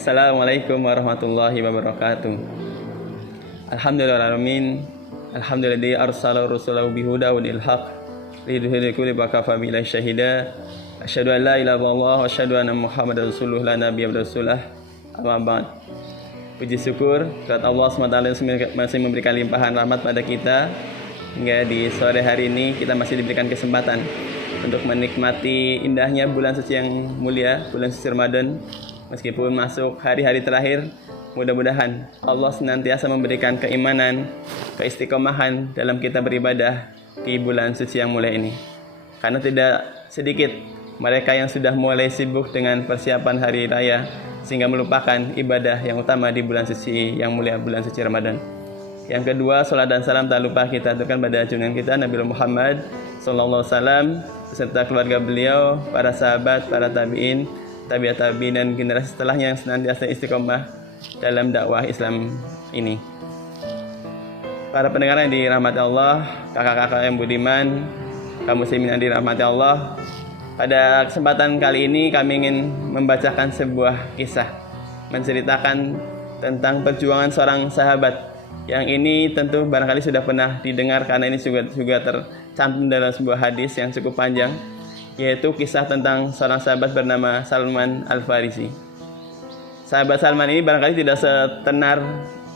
Assalamualaikum warahmatullahi wabarakatuh. Alhamdulillahirrahmanirrahim. Alhamdulilladzi arsala rasulahu bihuda wa dinil haq liyudhhira kulli bakafa billahi syahida. Asyhadu an la ilaha illallah wa asyhadu anna Muhammadar rasulullah la nabiyya ba'dahu. Amma ba'd. Puji syukur kepada Allah SWT yang masih memberikan limpahan rahmat pada kita hingga di sore hari ini kita masih diberikan kesempatan untuk menikmati indahnya bulan suci yang mulia, bulan suci Ramadan. Meskipun masuk hari-hari terakhir, mudah-mudahan Allah senantiasa memberikan keimanan, keistiqomahan dalam kita beribadah di bulan suci yang mulia ini. Karena tidak sedikit mereka yang sudah mulai sibuk dengan persiapan hari raya sehingga melupakan ibadah yang utama di bulan suci yang mulia, bulan suci Ramadan. Yang kedua, salat dan salam tak lupa kita aturkan pada junjungan kita Nabi Muhammad sallallahu alaihi wasallam beserta keluarga beliau, para sahabat, para tabi'in, tabi'at tabi'in dan generasi setelahnya yang senantiasa istiqomah dalam dakwah Islam ini. Para pendengar yang dirahmati Allah, kakak-kakak yang budiman, kaum muslimin yang dirahmati Allah, pada kesempatan kali ini kami ingin membacakan sebuah kisah menceritakan tentang perjuangan seorang sahabat yang ini tentu barangkali sudah pernah didengar karena ini juga tercantum dalam sebuah hadis yang cukup panjang, yaitu kisah tentang seorang sahabat bernama Salman Al-Farisi. Sahabat Salman ini barangkali tidak setenar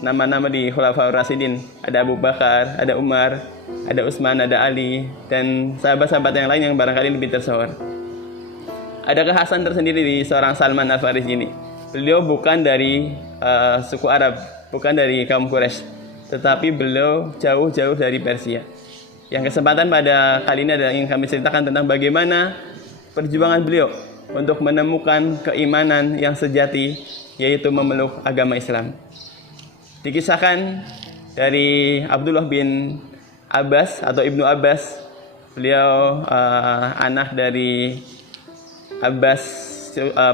nama-nama di Khulafaur Rasyidin. Ada Abu Bakar, ada Umar, ada Utsman, ada Ali, dan sahabat-sahabat yang lain yang barangkali lebih tersohor. Ada kekhasan tersendiri di seorang Salman Al-Farisi ini. Beliau bukan dari suku Arab, bukan dari kaum Quraisy, tetapi beliau jauh-jauh dari Persia. Yang kesempatan pada kali ini adalah ingin kami ceritakan tentang bagaimana perjuangan beliau untuk menemukan keimanan yang sejati, yaitu memeluk agama Islam. Dikisahkan dari Abdullah bin Abbas atau Ibnu Abbas. Beliau anak dari Abbas,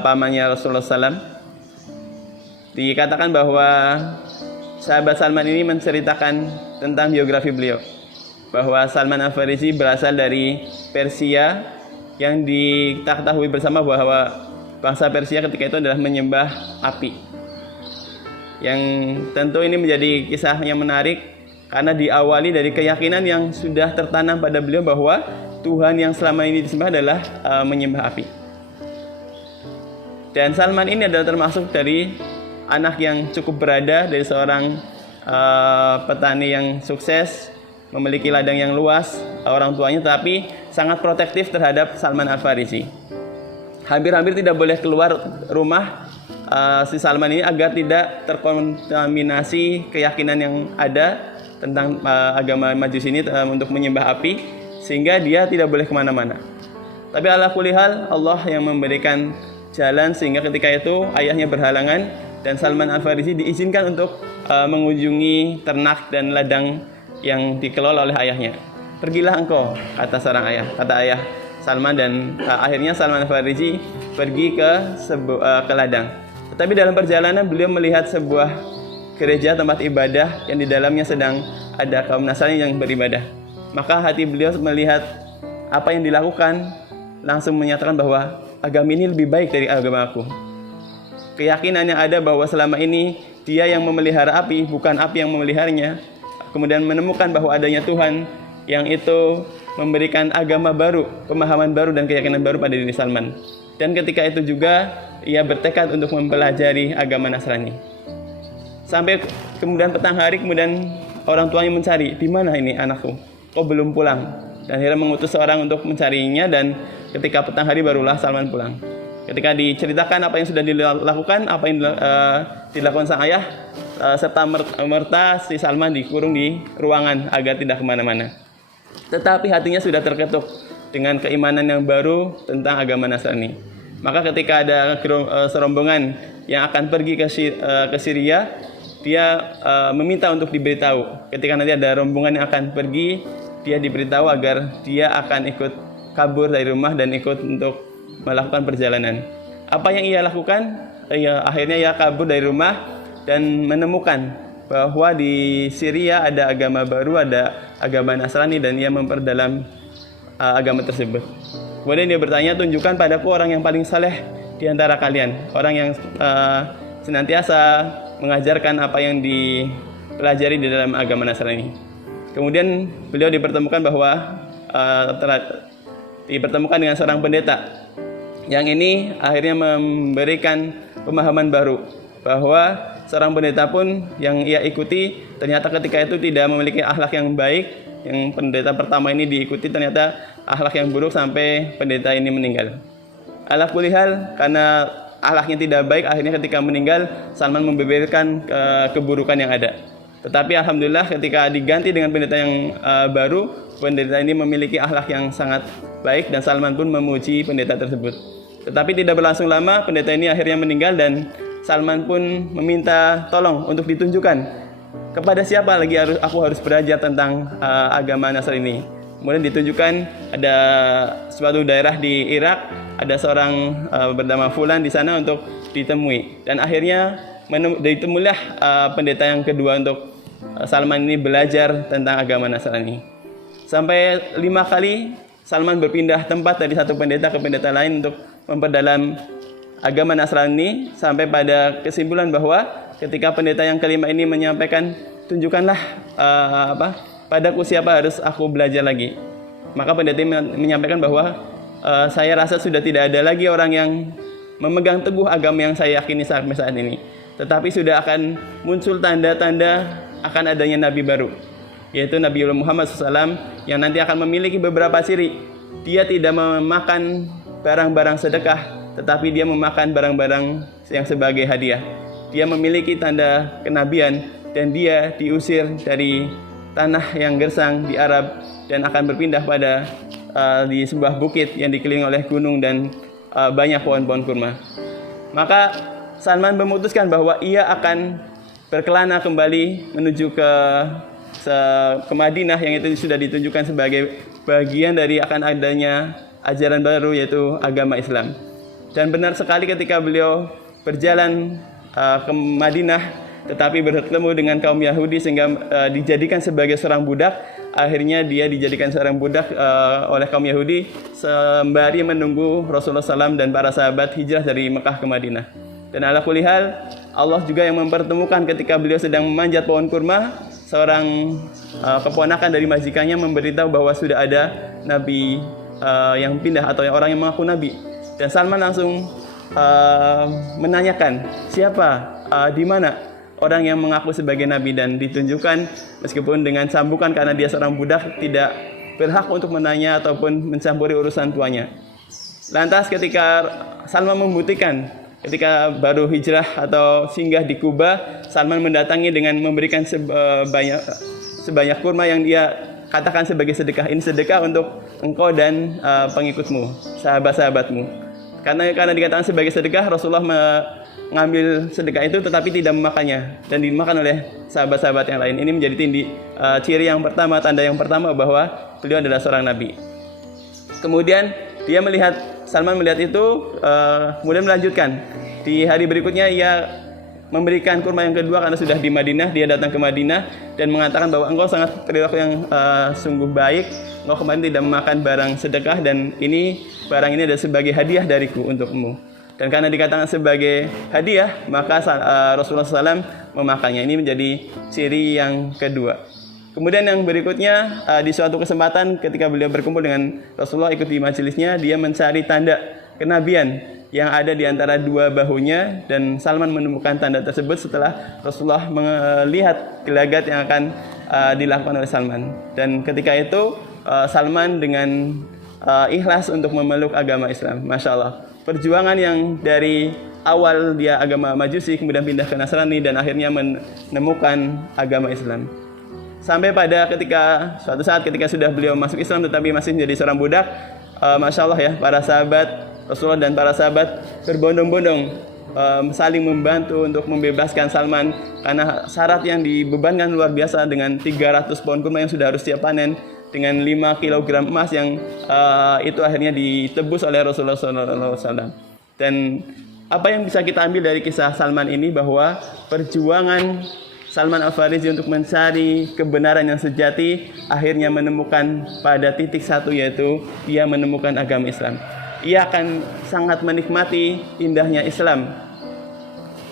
pamannya Rasulullah SAW. Dikatakan bahwa sahabat Salman ini menceritakan tentang biografi beliau, bahwa Salman Al-Farisi berasal dari Persia yang diketahui bersama bahwa bangsa Persia ketika itu adalah menyembah api. Yang tentu ini menjadi kisah yang menarik karena diawali dari keyakinan yang sudah tertanam pada beliau bahwa Tuhan yang selama ini disembah adalah menyembah api. Dan Salman ini adalah termasuk dari anak yang cukup berada dari seorang petani yang sukses, memiliki ladang yang luas, orang tuanya tapi sangat protektif terhadap Salman Al-Farisi. Hampir-hampir tidak boleh keluar rumah si Salman ini agar tidak terkontaminasi keyakinan yang ada tentang agama Majusi ini untuk menyembah api, sehingga dia tidak boleh kemana-mana. Tapi ala kulli hal Allah yang memberikan jalan sehingga ketika itu ayahnya berhalangan dan Salman Al-Farisi diizinkan untuk mengunjungi ternak dan ladang yang dikelola oleh ayahnya. Pergilah engkau, kata seorang ayah, kata ayah Salman, dan akhirnya Salman Al-Farisi pergi ke ladang. Tetapi dalam perjalanan beliau melihat sebuah gereja tempat ibadah yang di dalamnya sedang ada kaum Nasrani yang beribadah. Maka hati beliau melihat apa yang dilakukan langsung menyatakan bahwa agama ini lebih baik dari agama aku. Keyakinan yang ada bahwa selama ini dia yang memelihara api, bukan api yang memeliharanya. Kemudian menemukan bahwa adanya Tuhan yang itu memberikan agama baru, pemahaman baru dan keyakinan baru pada diri Salman. Dan ketika itu juga ia bertekad untuk mempelajari agama Nasrani. Sampai kemudian petang hari, kemudian orang tuanya mencari, di mana ini anakku? Kok belum pulang? Dan akhirnya mengutus seorang untuk mencarinya, dan ketika petang hari barulah Salman pulang. Ketika diceritakan apa yang sudah dilakukan, apa yang dilakukan sang ayah, serta merta si Salman dikurung di ruangan agar tidak kemana-mana. Tetapi hatinya sudah terketuk dengan keimanan yang baru tentang agama Nasrani. Maka ketika ada serombongan yang akan pergi ke Syria, dia meminta untuk diberitahu. Ketika nanti ada rombongan yang akan pergi, dia diberitahu agar dia akan ikut kabur dari rumah dan ikut untuk melakukan perjalanan. Apa yang ia lakukan? Akhirnya ia kabur dari rumah dan menemukan bahwa di Syria ada agama baru, ada agama Nasrani, dan ia memperdalam agama tersebut. Kemudian dia bertanya, tunjukkan padaku orang yang paling saleh di antara kalian, orang yang senantiasa mengajarkan apa yang dipelajari di dalam agama Nasrani. Kemudian beliau dipertemukan dengan seorang pendeta yang ini akhirnya memberikan pemahaman baru bahwa seorang pendeta pun yang ia ikuti ternyata ketika itu tidak memiliki akhlak yang baik. Yang pendeta pertama ini diikuti ternyata akhlak yang buruk sampai pendeta ini meninggal. Ala kulli hal, karena akhlaknya tidak baik, akhirnya ketika meninggal Salman membeberkan keburukan yang ada. Tetapi alhamdulillah ketika diganti dengan pendeta yang baru, pendeta ini memiliki akhlak yang sangat baik dan Salman pun memuji pendeta tersebut. Tetapi tidak berlangsung lama, pendeta ini akhirnya meninggal dan Salman pun meminta tolong untuk ditunjukkan kepada siapa lagi aku harus belajar tentang agama Nasrani. Kemudian ditunjukkan ada suatu daerah di Irak, ada seorang bernama Fulan di sana untuk ditemui. Dan akhirnya ditemuilah pendeta yang kedua untuk Salman ini belajar tentang agama Nasrani. Sampai 5 kali Salman berpindah tempat dari satu pendeta ke pendeta lain untuk memperdalam agama Nasrani, sampai pada kesimpulan bahwa ketika pendeta yang kelima ini menyampaikan, tunjukkanlah padaku siapa harus aku belajar lagi. Maka pendeta menyampaikan bahwa saya rasa sudah tidak ada lagi orang yang memegang teguh agama yang saya yakini sampai saat ini. Tetapi sudah akan muncul tanda-tanda akan adanya nabi baru, yaitu Nabi Muhammad SAW, yang nanti akan memiliki beberapa ciri. Dia tidak memakan barang-barang sedekah, tetapi dia memakan barang-barang yang sebagai hadiah. Dia memiliki tanda kenabian dan dia diusir dari tanah yang gersang di Arab dan akan berpindah pada di sebuah bukit yang dikelilingi oleh gunung dan banyak pohon-pohon kurma. Maka Salman memutuskan bahwa ia akan berkelana kembali menuju ke Madinah, yang itu sudah ditunjukkan sebagai bagian dari akan adanya ajaran baru, yaitu agama Islam. Dan benar sekali ketika beliau berjalan ke Madinah, tetapi bertemu dengan kaum Yahudi sehingga dijadikan sebagai seorang budak. Akhirnya dia dijadikan seorang budak oleh kaum Yahudi sembari menunggu Rasulullah SAW dan para sahabat hijrah dari Mekah ke Madinah. Dan ala kulli hal, Allah juga yang mempertemukan ketika beliau sedang memanjat pohon kurma, seorang keponakan dari majikannya memberitahu bahwa sudah ada nabi yang pindah atau orang yang mengaku nabi. Dan Salman langsung menanyakan siapa, di mana orang yang mengaku sebagai nabi, dan ditunjukkan meskipun dengan sambukan karena dia seorang budak tidak berhak untuk menanya ataupun mencampuri urusan tuanya. Lantas ketika Salman membuktikan, ketika baru hijrah atau singgah di Kuba, Salman mendatangi dengan memberikan sebanyak kurma yang dia katakan sebagai sedekah. Ini sedekah untuk engkau dan pengikutmu, sahabat-sahabatmu. Karena dikatakan sebagai sedekah, Rasulullah mengambil sedekah itu tetapi tidak memakannya dan dimakan oleh sahabat-sahabat yang lain. Ini menjadi ciri yang pertama, tanda yang pertama bahwa beliau adalah seorang nabi. Kemudian Salman melihat itu, kemudian melanjutkan. Di hari berikutnya ia memberikan kurma yang kedua karena sudah di Madinah. Dia datang ke Madinah dan mengatakan bahwa engkau sangat perilaku yang sungguh baik. Engkau kemarin tidak memakan barang sedekah dan barang ini adalah sebagai hadiah dariku untukmu. Dan karena dikatakan sebagai hadiah, maka Rasulullah SAW memakannya. Ini menjadi ciri yang kedua. Kemudian yang berikutnya, di suatu kesempatan ketika beliau berkumpul dengan Rasulullah, ikut di majelisnya, dia mencari tanda kenabian yang ada di antara dua bahunya, dan Salman menemukan tanda tersebut setelah Rasulullah melihat gelagat yang akan dilakukan oleh Salman. Dan ketika itu Salman dengan ikhlas untuk memeluk agama Islam. Masya Allah, perjuangan yang dari awal dia agama Majusi, kemudian pindah ke Nasrani dan akhirnya menemukan agama Islam. Sampai pada suatu saat ketika sudah beliau masuk Islam tetapi masih menjadi seorang budak, Masya Allah ya, para sahabat Rasulullah dan para sahabat berbondong-bondong saling membantu untuk membebaskan Salman, karena syarat yang dibebankan luar biasa dengan 300 pohon kurma yang sudah harus siap panen, dengan 5 kg emas yang itu akhirnya ditebus oleh Rasulullah SAW. Dan apa yang bisa kita ambil dari kisah Salman ini, bahwa perjuangan Salman Al-Farisi untuk mencari kebenaran yang sejati akhirnya menemukan pada titik satu, yaitu ia menemukan agama Islam. Ia akan sangat menikmati indahnya Islam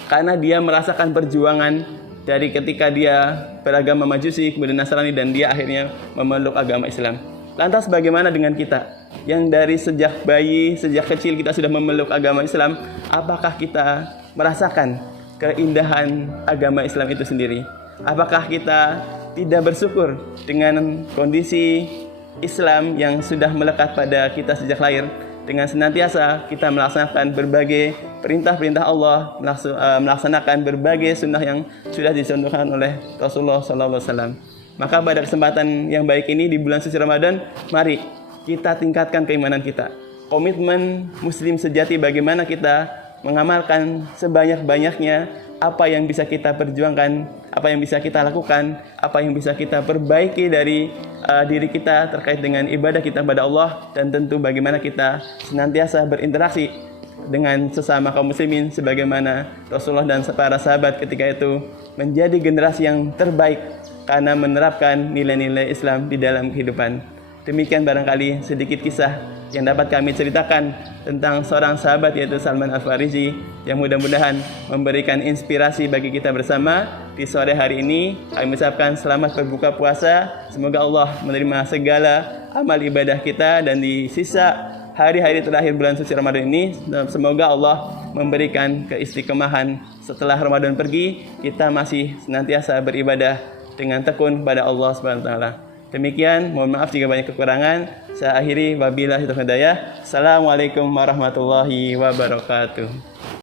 karena dia merasakan perjuangan dari ketika dia beragama Majusi kemudian Nasrani dan dia akhirnya memeluk agama Islam. Lantas bagaimana dengan kita yang dari sejak bayi, sejak kecil kita sudah memeluk agama Islam? Apakah kita merasakan keindahan agama Islam itu sendiri? Apakah kita tidak bersyukur dengan kondisi Islam yang sudah melekat pada kita sejak lahir? Dengan senantiasa kita melaksanakan berbagai perintah-perintah Allah, melaksanakan berbagai sunnah yang sudah dicontohkan oleh Rasulullah SAW. Maka pada kesempatan yang baik ini di bulan suci Ramadan, mari kita tingkatkan keimanan kita. Komitmen Muslim sejati bagaimana kita mengamalkan sebanyak-banyaknya apa yang bisa kita perjuangkan, apa yang bisa kita lakukan, apa yang bisa kita perbaiki dari diri kita terkait dengan ibadah kita kepada Allah, dan tentu bagaimana kita senantiasa berinteraksi dengan sesama kaum muslimin sebagaimana Rasulullah dan para sahabat ketika itu menjadi generasi yang terbaik karena menerapkan nilai-nilai Islam di dalam kehidupan. Demikian barangkali sedikit kisah yang dapat kami ceritakan tentang seorang sahabat yaitu Salman Al-Farisi yang mudah-mudahan memberikan inspirasi bagi kita bersama di sore hari ini. Kami ucapkan selamat berbuka puasa. Semoga Allah menerima segala amal ibadah kita, dan di sisa hari-hari terakhir bulan suci Ramadan ini semoga Allah memberikan keistiqomahan setelah Ramadan pergi, kita masih senantiasa beribadah dengan tekun kepada Allah Subhanahu wa taala. Demikian, mohon maaf jika banyak kekurangan. Saya akhiri, wabillahi taufiq hidayah. Assalamualaikum warahmatullahi wabarakatuh.